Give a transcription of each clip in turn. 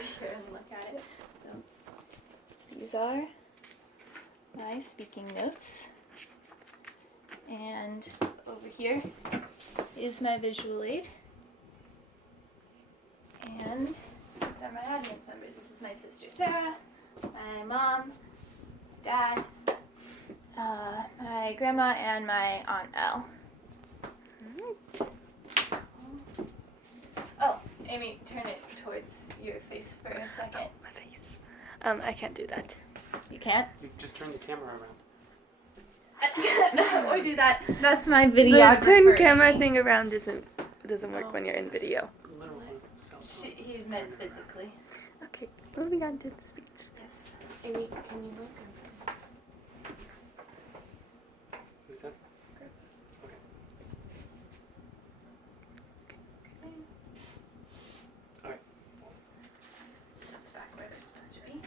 here and look at it. So these are my speaking notes. And over here is my visual aid. And these are my audience members. This is my sister Sarah, my mom, dad, my grandma, and my Aunt Elle. Oh, Amy, turn it towards your face for a second. My face. I can't do that. You can't? You just turn the camera around. Or do that. That's my videographer. The turn camera thing around doesn't work when you're in video. He meant physically. Okay, moving on to the speech. Yes. Amy, can you look? Who's that? Okay. All right. That's back where they're supposed to be.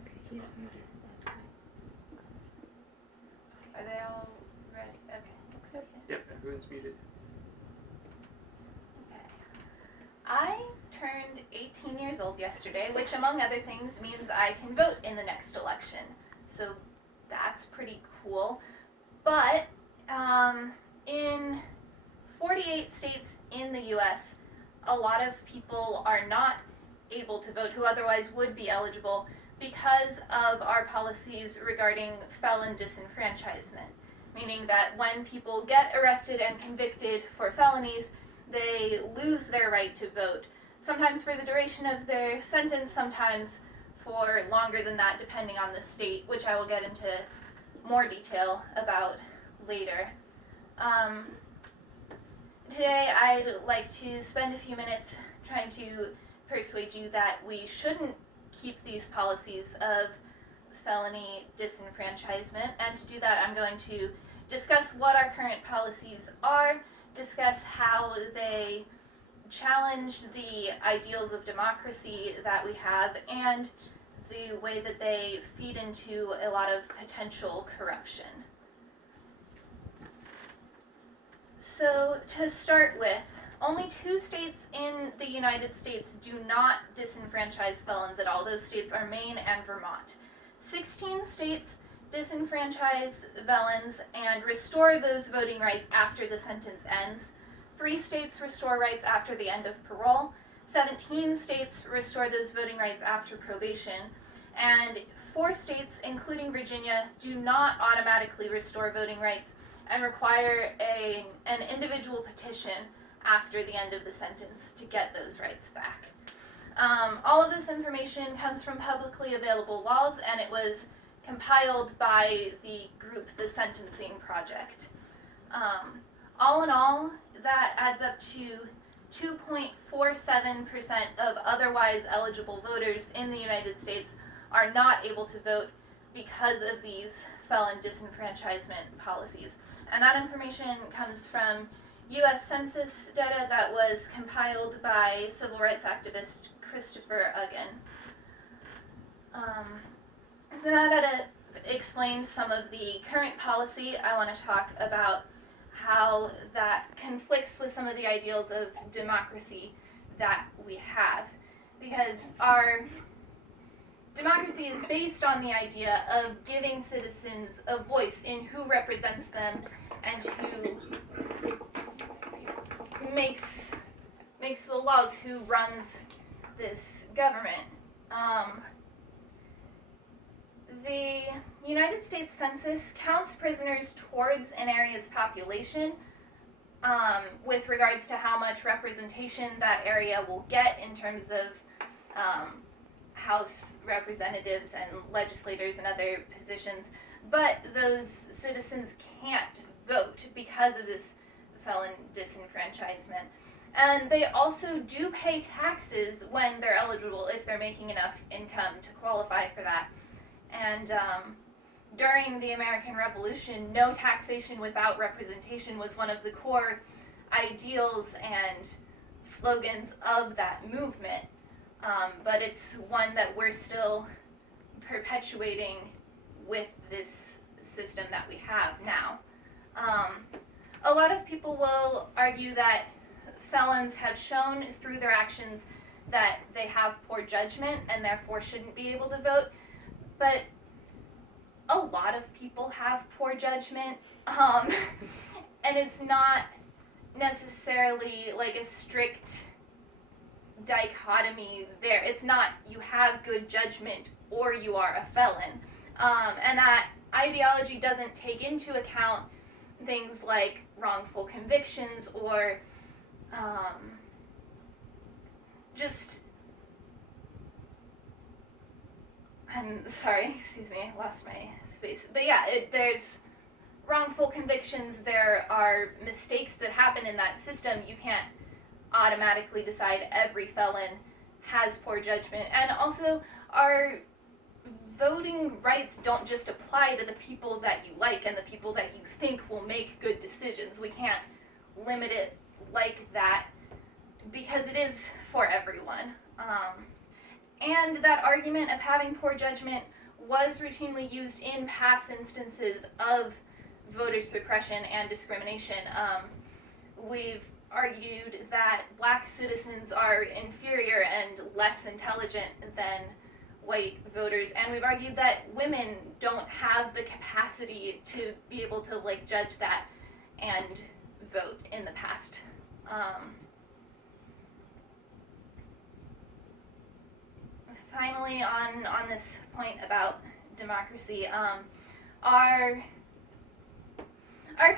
Okay, he's muted. That's fine. Are they all ready? Okay. Looks okay. Yep, everyone's muted. Okay. I turned 18 years old yesterday, which among other things means I can vote in the next election. So that's pretty cool. But in 48 states in the US, a lot of people are not able to vote who otherwise would be eligible because of our policies regarding felon disenfranchisement. Meaning that when people get arrested and convicted for felonies, they lose their right to vote. Sometimes for the duration of their sentence, sometimes for longer than that, depending on the state, which I will get into more detail about later. Today, I'd like to spend a few minutes trying to persuade you that we shouldn't keep these policies of felony disenfranchisement, and to do that, I'm going to discuss what our current policies are, discuss how they challenge the ideals of democracy that we have, and the way that they feed into a lot of potential corruption. So, to start with, only 2 states in the United States do not disenfranchise felons at all. Those states are Maine and Vermont. 16 states disenfranchise felons and restore those voting rights after the sentence ends. 3 states restore rights after the end of parole. 17 states restore those voting rights after probation. And 4 states, including Virginia, do not automatically restore voting rights and require an individual petition after the end of the sentence to get those rights back. All of this information comes from publicly available laws, and it was compiled by the group The Sentencing Project. All in all, that adds up to 2.47% of otherwise eligible voters in the United States are not able to vote because of these felon disenfranchisement policies. And that information comes from U.S. Census data that was compiled by civil rights activist Christopher Uggan. So now that I've explained some of the current policy, I want to talk about how that conflicts with some of the ideals of democracy that we have. Because our democracy is based on the idea of giving citizens a voice in who represents them and who makes the laws, who runs this government. The United States Census counts prisoners towards an area's population with regards to how much representation that area will get in terms of House representatives and legislators and other positions, but those citizens can't vote because of this felon disenfranchisement. And they also do pay taxes when they're eligible, if they're making enough income to qualify for that. And during the American Revolution, no taxation without representation was one of the core ideals and slogans of that movement. But it's one that we're still perpetuating with this system that we have now. A lot of people will argue that felons have shown through their actions that they have poor judgment and therefore shouldn't be able to vote. But a lot of people have poor judgment, and it's not necessarily like a strict dichotomy there. It's not you have good judgment or you are a felon. And that ideology doesn't take into account things like wrongful convictions or I'm sorry, excuse me, I lost my space. But yeah, there's wrongful convictions, there are mistakes that happen in that system. You can't automatically decide every felon has poor judgment. And also, our voting rights don't just apply to the people that you like and the people that you think will make good decisions. We can't limit it like that because it is for everyone. And that argument of having poor judgment was routinely used in past instances of voter suppression and discrimination. We've argued that black citizens are inferior and less intelligent than white voters, and we've argued that women don't have the capacity to be able to judge that and vote in the past. Finally, on this point about democracy, our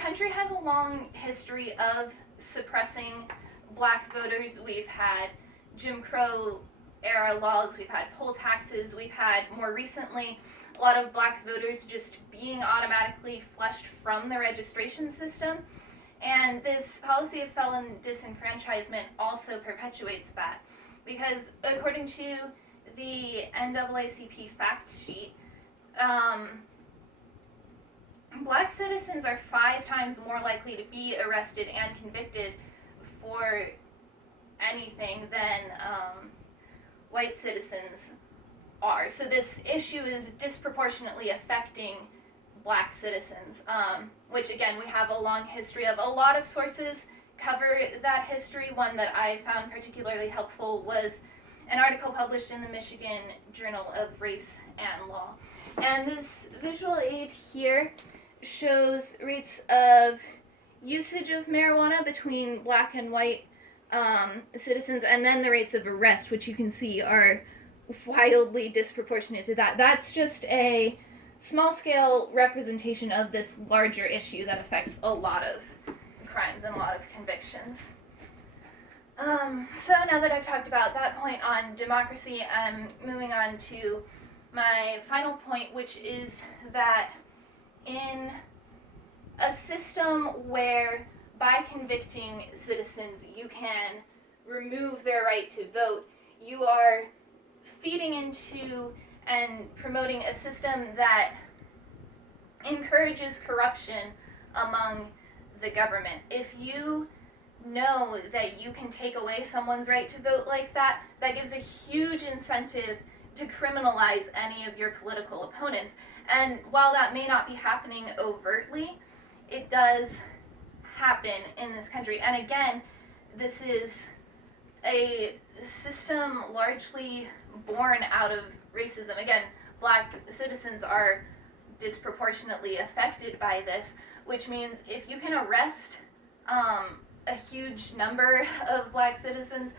country has a long history of suppressing black voters. We've had Jim Crow era laws, we've had poll taxes, we've had more recently a lot of black voters just being automatically flushed from the registration system. And this policy of felon disenfranchisement also perpetuates that, because according to the NAACP fact sheet, black citizens are 5 times more likely to be arrested and convicted for anything than white citizens are. So this issue is disproportionately affecting black citizens, which again, we have a long history of. A lot of sources cover that history. One that I found particularly helpful was an article published in the Michigan Journal of Race and Law. And this visual aid here shows rates of usage of marijuana between black and white citizens, and then the rates of arrest, which you can see are wildly disproportionate to that. That's just a small-scale representation of this larger issue that affects a lot of crimes and a lot of convictions. So now that I've talked about that point on democracy, I'm moving on to my final point, which is that in a system where by convicting citizens you can remove their right to vote, you are feeding into and promoting a system that encourages corruption among the government. If you know that you can take away someone's right to vote like that, that gives a huge incentive to criminalize any of your political opponents. And while that may not be happening overtly, it does happen in this country. And again, this is a system largely born out of racism. Again, black citizens are disproportionately affected by this, which means if you can arrest a huge number of black citizens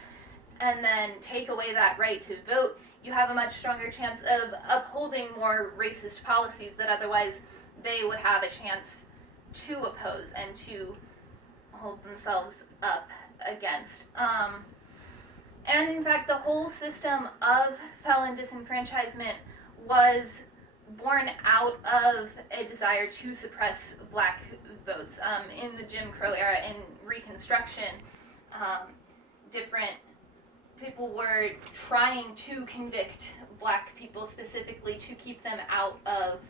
and then take away that right to vote, you have a much stronger chance of upholding more racist policies that otherwise they would have a chance to oppose and to hold themselves up against. And in fact, the whole system of felon disenfranchisement was born out of a desire to suppress black votes. In the Jim Crow era, in Reconstruction, different people were trying to convict black people specifically to keep them out of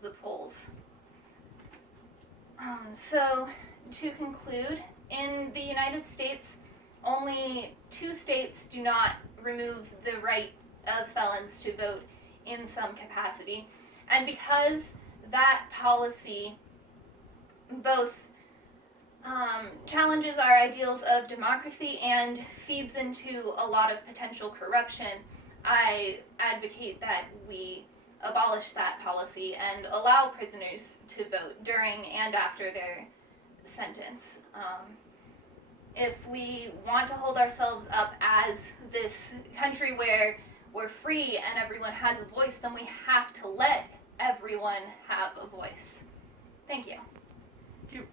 the polls. So, to conclude, in the United States, only 2 states do not remove the right of felons to vote in some capacity. And because that policy both challenges our ideals of democracy and feeds into a lot of potential corruption, I advocate that we abolish that policy and allow prisoners to vote during and after their sentence. If we want to hold ourselves up as this country where we're free and everyone has a voice, then we have to let everyone have a voice. Thank you.